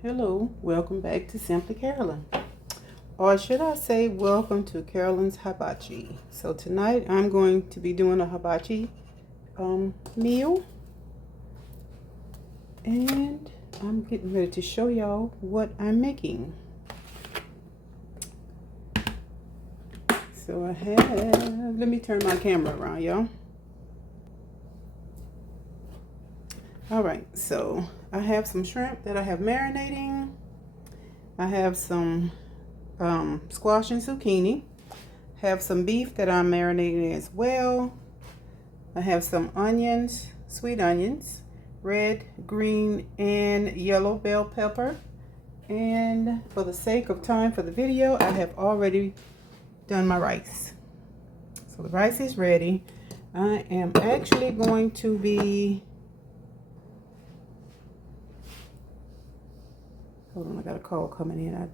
Hello, welcome back to Simply Carolyn. Or should I say, welcome to Carolyn's Hibachi. So tonight I'm going to be doing a hibachi meal. And I'm getting ready to show y'all what I'm making. So let me turn my camera around, y'all. Alright, so I have some shrimp that I have marinating. I have some squash and zucchini. Have some beef that I'm marinating as well. I have some onions, sweet onions, red, green, and yellow bell pepper. And for the sake of time for the video, I have already done my rice. So the rice is ready. I am actually going to be, hold on, I got a call coming in.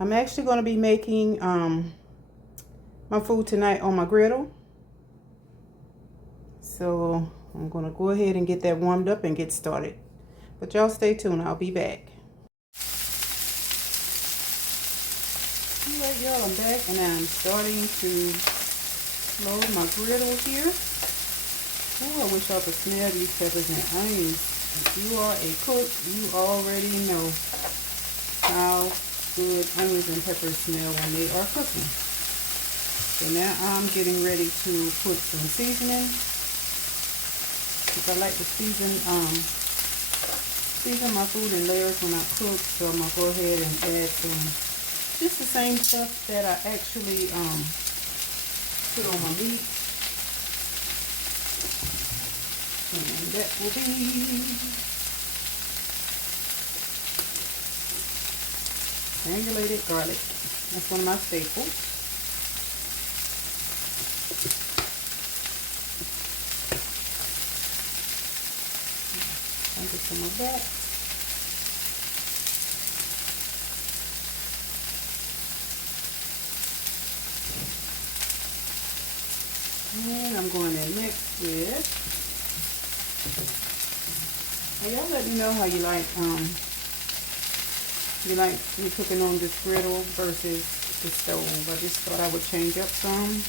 I'm actually going to be making my food tonight on my griddle. So I'm going to go ahead and get that warmed up and get started. But y'all stay tuned. I'll be back. Alright, y'all, I'm back and I'm starting to load my griddle here. Oh, I wish y'all could smell these peppers and onions. If you are a cook, you already know how good onions and peppers smell when they are cooking. So now I'm getting ready to put some seasoning. Because I like to season my food in layers when I cook. So I'm gonna go ahead and add some, just the same stuff that I actually put on my meat. And that will be granulated garlic. That's one of my staples. I'll get some of that. And I'm going to mix with. Now y'all let me know how you like me cooking on this griddle versus the stove. I just thought I would change up some.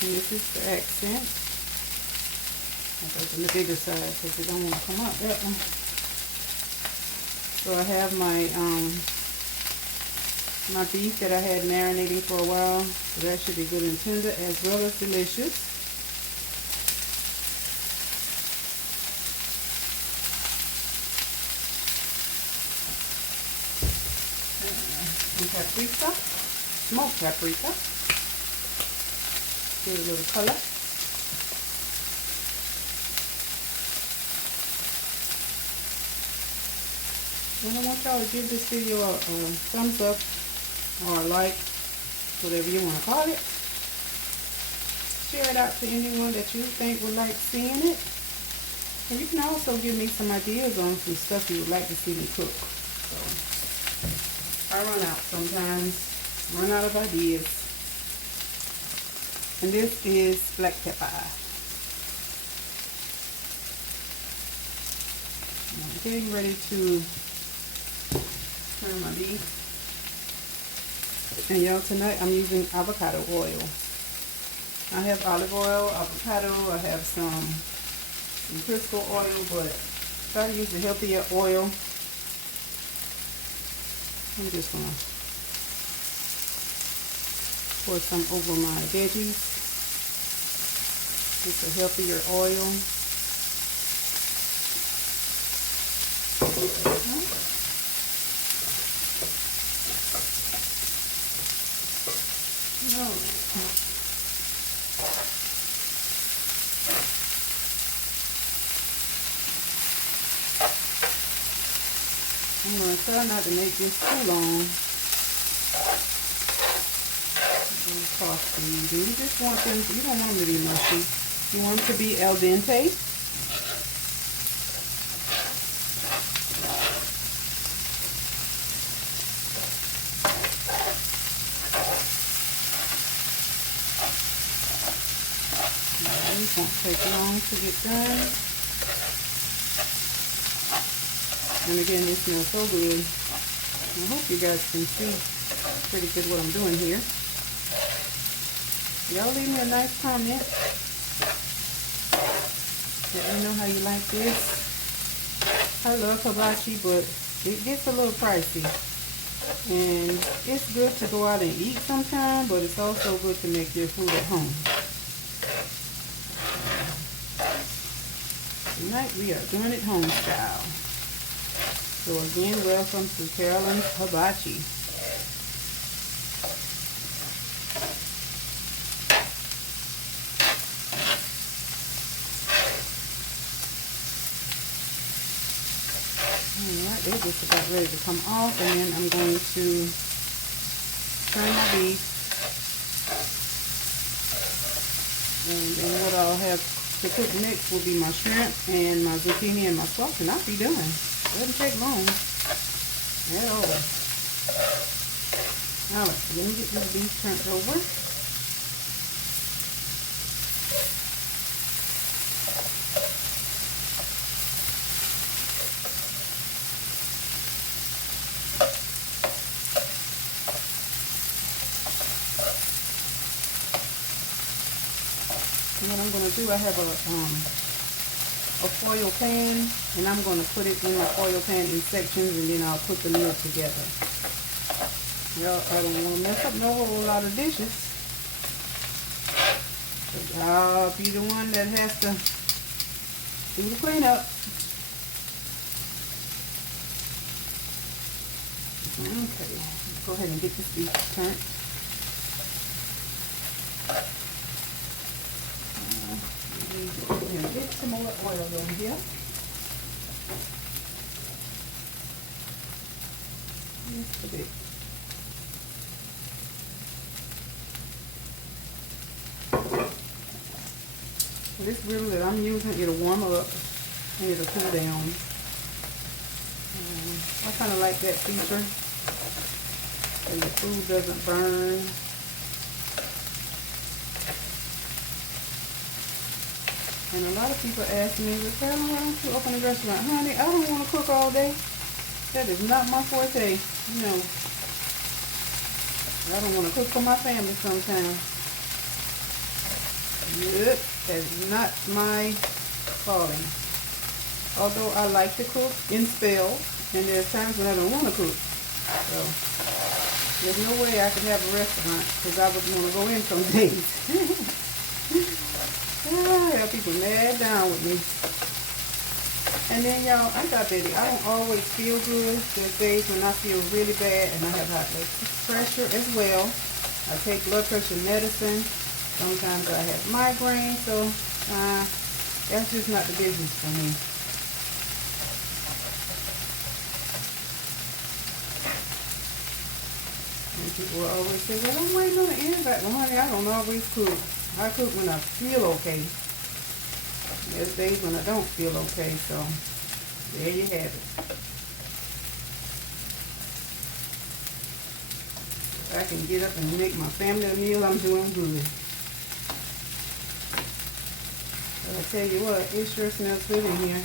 And this is the accent. I go on the bigger side because it don't want to come out that one. So I have my my beef that I had marinating for a while. So that should be good and tender as well as delicious. Some paprika, smoked paprika. Give it a little color. And I want y'all to give this video a thumbs up or a like, whatever you want to call it. Share it out to anyone that you think would like seeing it. And you can also give me some ideas on some stuff you would like to see me cook. So I run out sometimes, run out of ideas. And this is black pepper. I'm getting ready to turn my beef. And y'all, tonight I'm using avocado oil. I have olive oil, avocado, I have some Crisco oil, but try to use a healthier oil. I'm just gonna pour some over my veggies. It's a healthier oil. I'm going to try not to make this too long. You just want them, you don't want them to be mushy. You want them to be al dente. These won't take long to get done. And again, this smells so good. I hope you guys can see pretty good what I'm doing here. Y'all leave me a nice comment. Let me know how you like this. I love hibachi, but it gets a little pricey. And it's good to go out and eat sometime, but it's also good to make your food at home. Tonight we are doing it home style. So again, welcome to Carolyn's Hibachi. Alright, they're just about ready to come off, and then I'm going to turn my beef. And then what I'll have to cook next will be my shrimp and my zucchini and my squash, and I'll be done. It doesn't take long at all. Alright, so let me get this beef turned over. And what I'm going to do, I have a foil pan, and I'm going to put it in my foil pan in sections, and then I'll put the meal together. Well, I don't want to mess up no whole lot of dishes. But I'll be the one that has to do the cleanup. Okay, go ahead and get this beef turned. And get some more oil in here. Just a bit. This grill that I'm using, it'll warm up and it'll cool down. I kind of like that feature, and the food doesn't burn. And a lot of people ask me, well, Carolyn, why don't you open a restaurant? Honey, I don't want to cook all day. That is not my forte. No. I don't want to cook for my family sometimes. Yep, that is not my calling. Although I like to cook in spells, and there's times when I don't want to cook. So, there's no way I could have a restaurant, because I would want to go in some days. I have people mad down with me. And then, y'all, I'm diabetic. I don't always feel good. There's days when I feel really bad, and I have high blood pressure as well. I take blood pressure medicine. Sometimes I have migraine, so that's just not the business for me. And people will always say, well, I'm waiting on the invite. Well, honey, I don't always cook. I cook when I feel okay. There's days when I don't feel okay, so there you have it. If I can get up and make my family a meal, I'm doing good. But I tell you what, it sure smells good in here.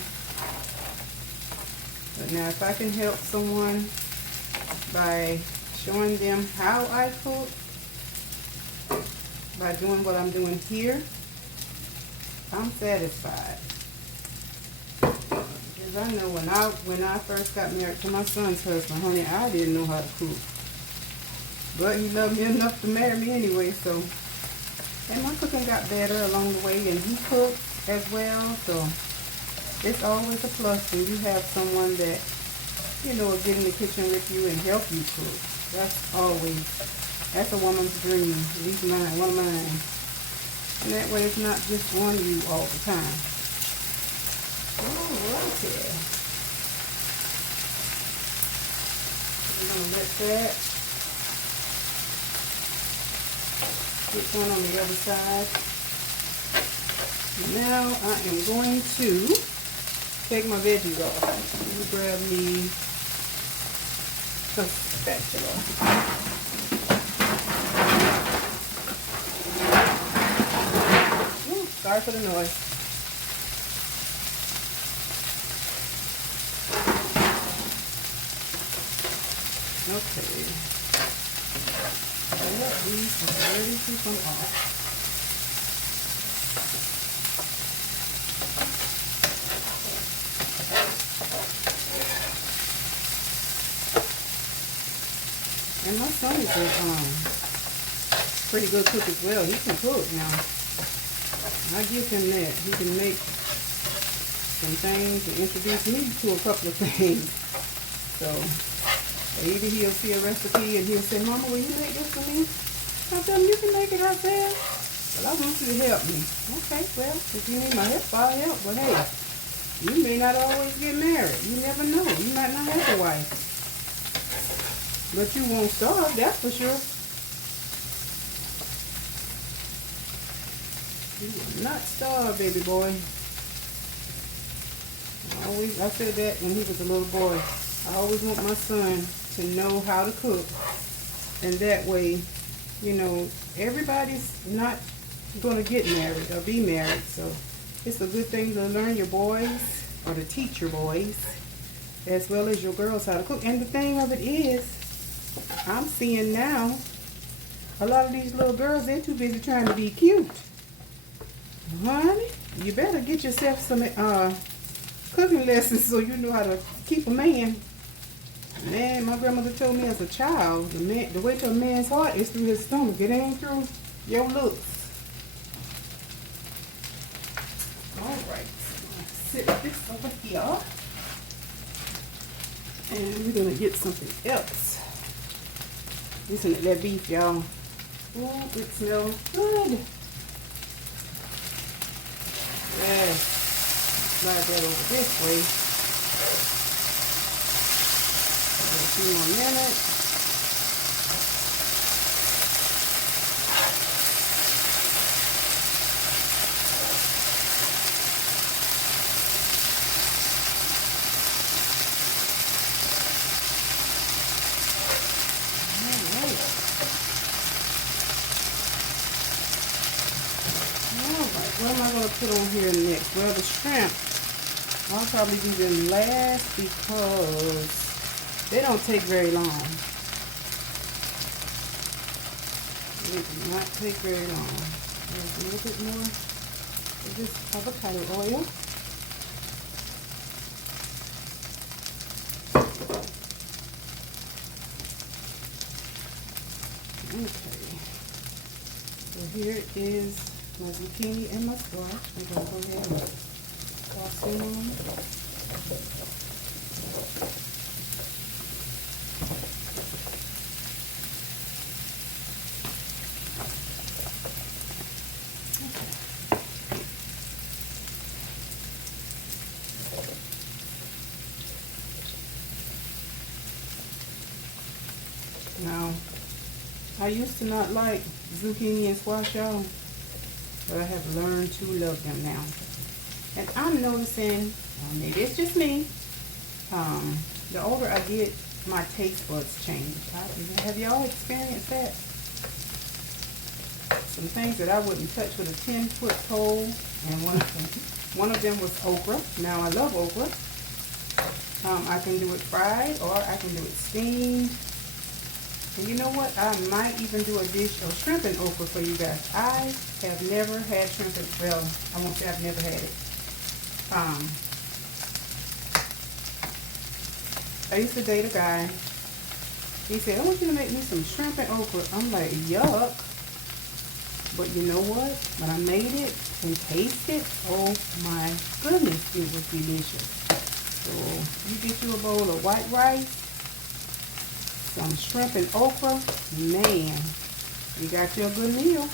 But now if I can help someone by showing them how I cook, by doing what I'm doing here, I'm satisfied. Because I know when I first got married to my son's husband, honey, I didn't know how to cook. But he loved me enough to marry me anyway, so. And my cooking got better along the way, and he cooked as well, so it's always a plus when you have someone that, you know, will get in the kitchen with you and help you cook. That's a woman's dream, at least mine, one of mine. And that way it's not just on you all the time. Okay. We're going to let that get one on the other side. And now I am going to take my veggies off. Let me grab me a spatula. Sorry for the noise. Okay. Well, these are ready to come off. And my son is a pretty good cook as well. He can cook now. I give him that. He can make some things and introduce me to a couple of things. So either he'll see a recipe and he'll say, Mama, will you make this for me? I tell him, you can make it right there. But I want you to help me. Okay, well, if you need my help, I'll help. But hey, you may not always get married. You never know. You might not have a wife. But you won't starve, that's for sure. You will not starve, baby boy. I said that when he was a little boy. I always want my son to know how to cook. And that way, you know, everybody's not going to get married or be married. So it's a good thing to learn your boys or to teach your boys as well as your girls how to cook. And the thing of it is, I'm seeing now a lot of these little girls, they're too busy trying to be cute. Honey, you better get yourself some cooking lessons so you know how to keep a man. Man, my grandmother told me as a child, the way to a man's heart is through his stomach. It ain't through your looks. All right, so I'm gonna sit this over here. And we're gonna get something else. Listen to that beef, y'all. Oh, it smells good. Yeah. Slide that over this way. A few more minutes. What am I going to put on here next? Well, the shrimp, I'll probably do them last because they don't take very long. They do not take very long. There's a little bit more of this avocado oil. Okay. So here is my zucchini and my squash. I'm going to go ahead and toss them on. Now, I used to not like zucchini and squash, y'all. But I have learned to love them now. And I'm noticing, maybe it's just me, the older I get, my taste buds change. Have y'all experienced that? Some things that I wouldn't touch with a 10-foot pole, and one of them was okra. Now I love okra. I can do it fried or I can do it steamed. And you know what? I might even do a dish of shrimp and okra for you guys. I have never had shrimp and, well, I won't say I've never had it. I used to date a guy. He said, I want you to make me some shrimp and okra. I'm like, yuck. But you know what? When I made it and tasted, oh my goodness, it was delicious. So you get you a bowl of white rice, some shrimp and okra, man, you got you a good meal.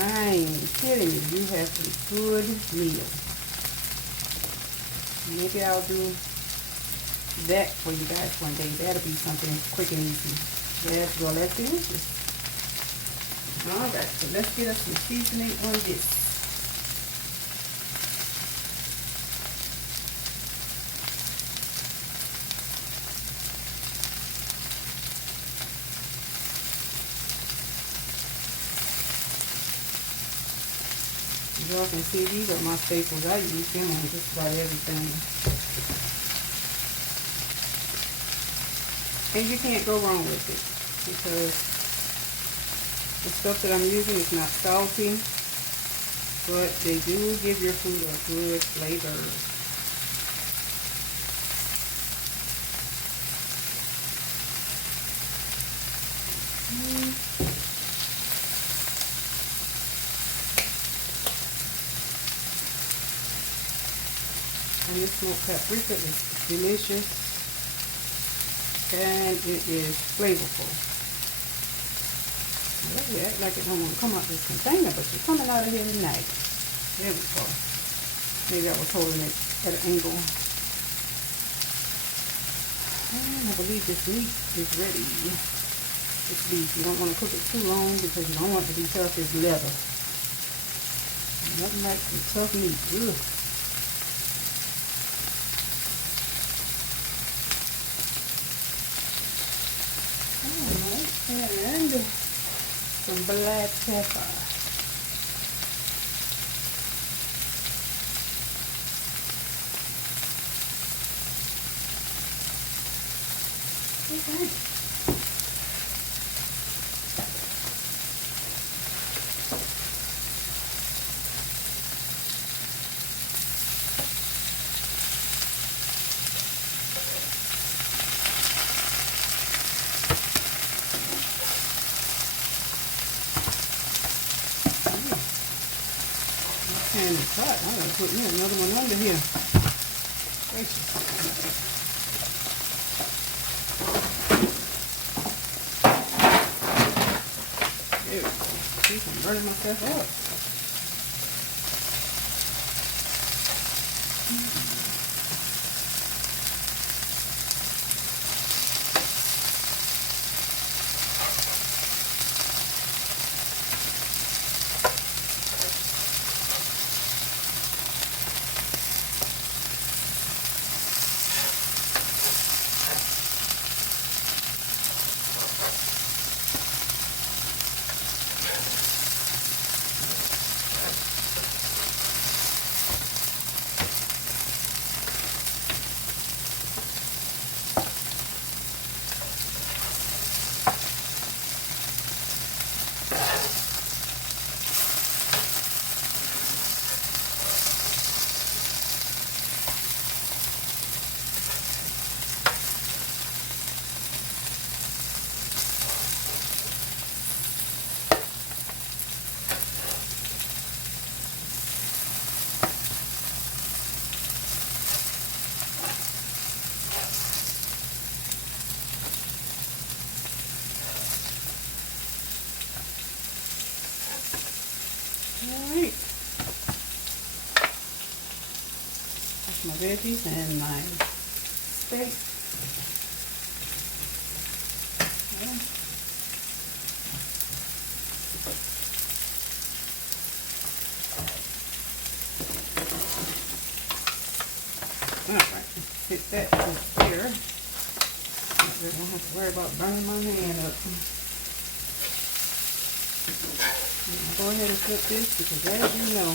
I ain't kidding you, you have a good meal. Maybe I'll do that for you guys one day. That'll be something quick and easy. That's delicious. Alright, so let's get us some seasoning on this. Y'all can see these are my staples. I use them on just about everything. And you can't go wrong with it because the stuff that I'm using is not salty, but they do give your food a good flavor. And this smoked paprika is delicious and it is flavorful. Well, you act like it don't want to come out this container, but you're coming out of here tonight. There we go. Maybe I was holding it at an angle. And I believe this meat is ready. This beef, you don't want to cook it too long because you don't want it to be tough as leather. Nothing like some tough meat. Ugh. And some black pepper. Okay. And it's hot. I'm going to put me another one under here. Gracious. There we go. See, I'm burning myself up. Alright. That's my veggies and my steak. Alright, fit that in here. I don't have to worry about burning my hand up. Go ahead and flip this because as you know,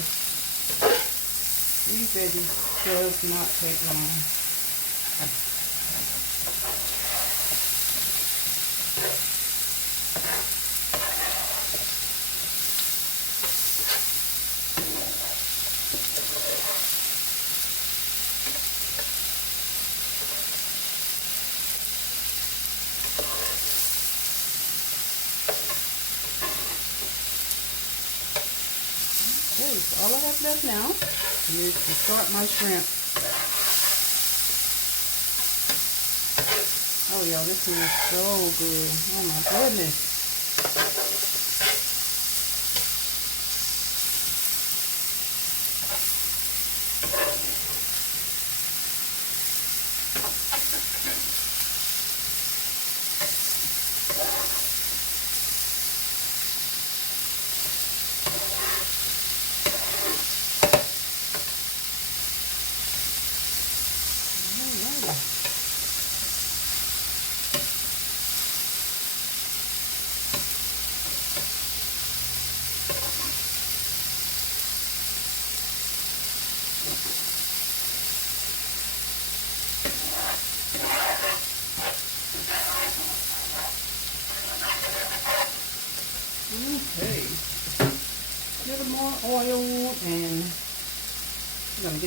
these veggies does not take long. Okay, so all I have left now is to start my shrimp. Oh y'all, this one is so good. Oh my goodness.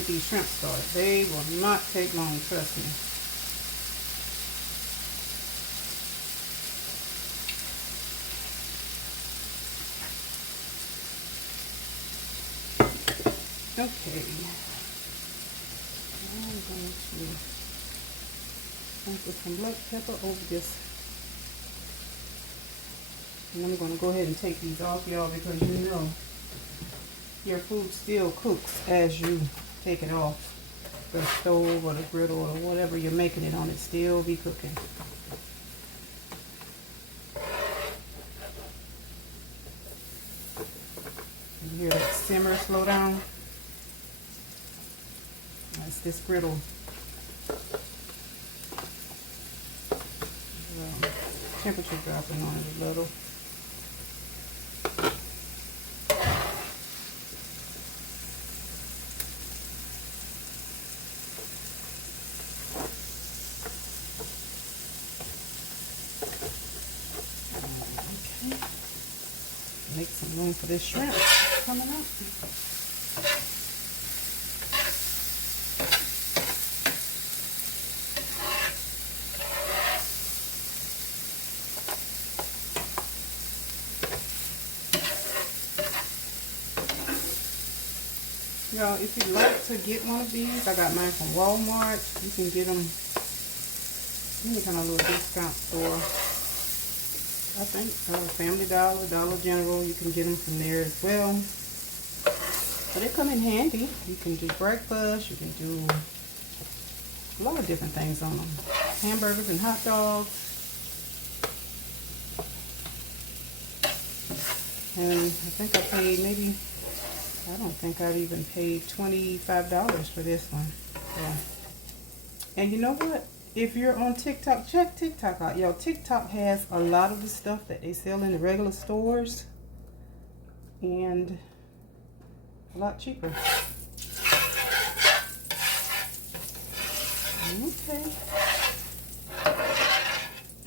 get these shrimp started. They will not take long, trust me. Okay. I'm going to sprinkle some black pepper over this. And I'm going to go ahead and take these off, y'all, because you know your food still cooks as you take it off the stove or the griddle or whatever you're making it on. It still be cooking. You hear that simmer slow down? That's this griddle. Temperature dropping on it a little. Okay. Make some room for this shrimp coming up. Y'all, if you'd like to get one of these, I got mine from Walmart. You can get them any kind of little discount store. I think Family Dollar, Dollar General, you can get them from there as well. But they come in handy. You can do breakfast, you can do a lot of different things on them. Hamburgers and hot dogs. And I think I paid maybe, I don't think I've even paid $25 for this one. Yeah. And you know what? If you're on TikTok, check TikTok out. Yo, TikTok has a lot of the stuff that they sell in the regular stores. And a lot cheaper. Okay.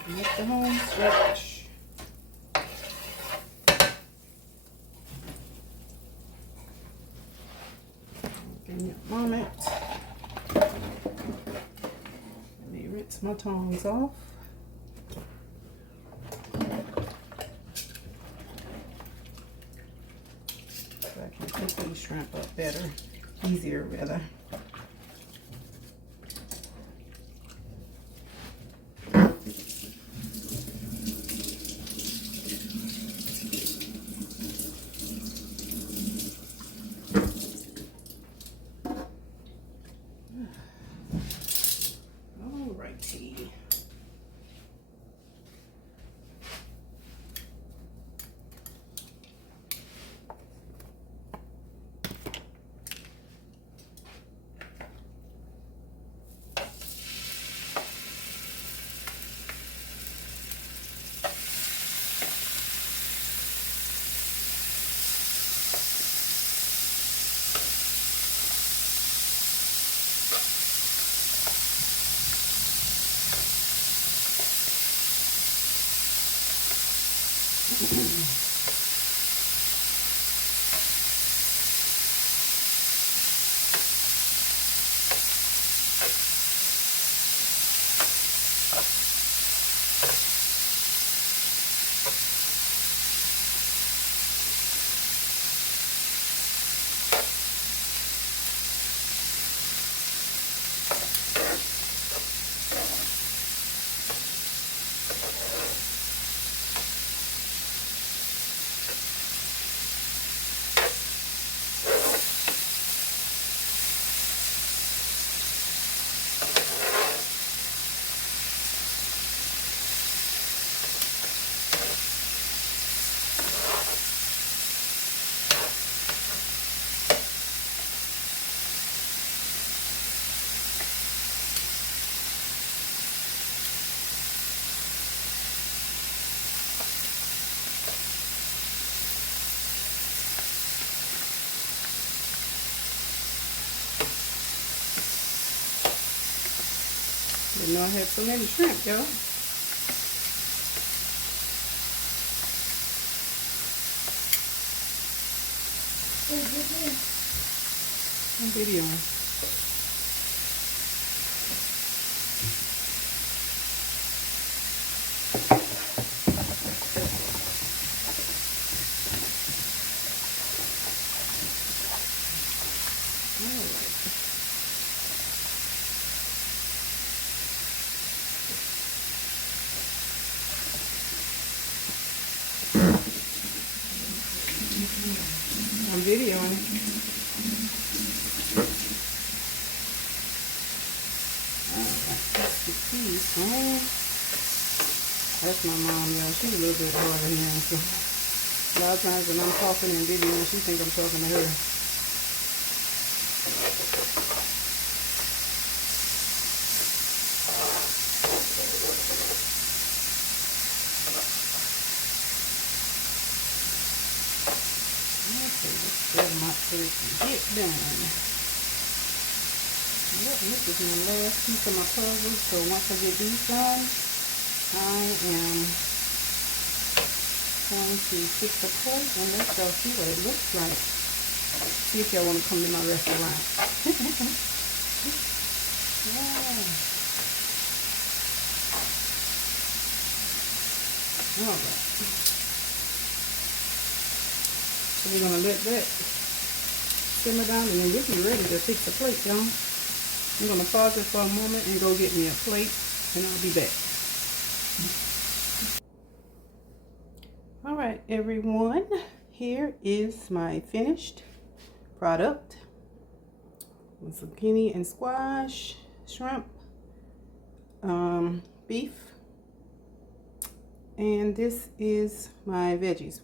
Make the home stretch. Give me a moment. Let me rinse my tongs off. So I can cook these shrimp up better, easier rather. Alrighty. Didn't know I had so many shrimp, y'all. I'm videoing. strong. That's my mom, y'all. She's a little bit hard of hearing, so a lot of times when I'm talking and videoing, she thinks I'm talking to her. Okay, let's set my plate and get done. Yep, this is my last piece of my puzzle, so once I get these done, I am going to fix a plate and let y'all see what it looks like. See if y'all want to come to my restaurant. Yeah. Alright. So we're going to let that simmer down and then we'll be ready to fix the plate, y'all. I'm going to pause it for a moment and go get me a plate and I'll be back. Alright everyone, here is my finished product. Zucchini and squash, shrimp, beef, and this is my veggies,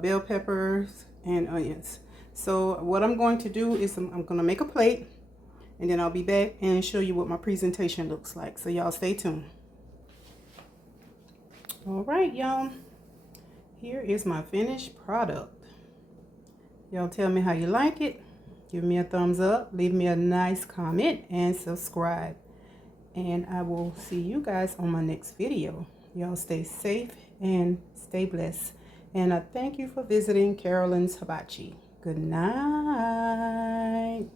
bell peppers and onions. So what I'm going to do is I'm going to make a plate and then I'll be back and show you what my presentation looks like. So y'all stay tuned. All right, y'all. Here is my finished product. Y'all tell me how you like it. Give me a thumbs up. Leave me a nice comment and subscribe. And I will see you guys on my next video. Y'all stay safe and stay blessed. And I thank you for visiting Carolyn's Hibachi. Good night.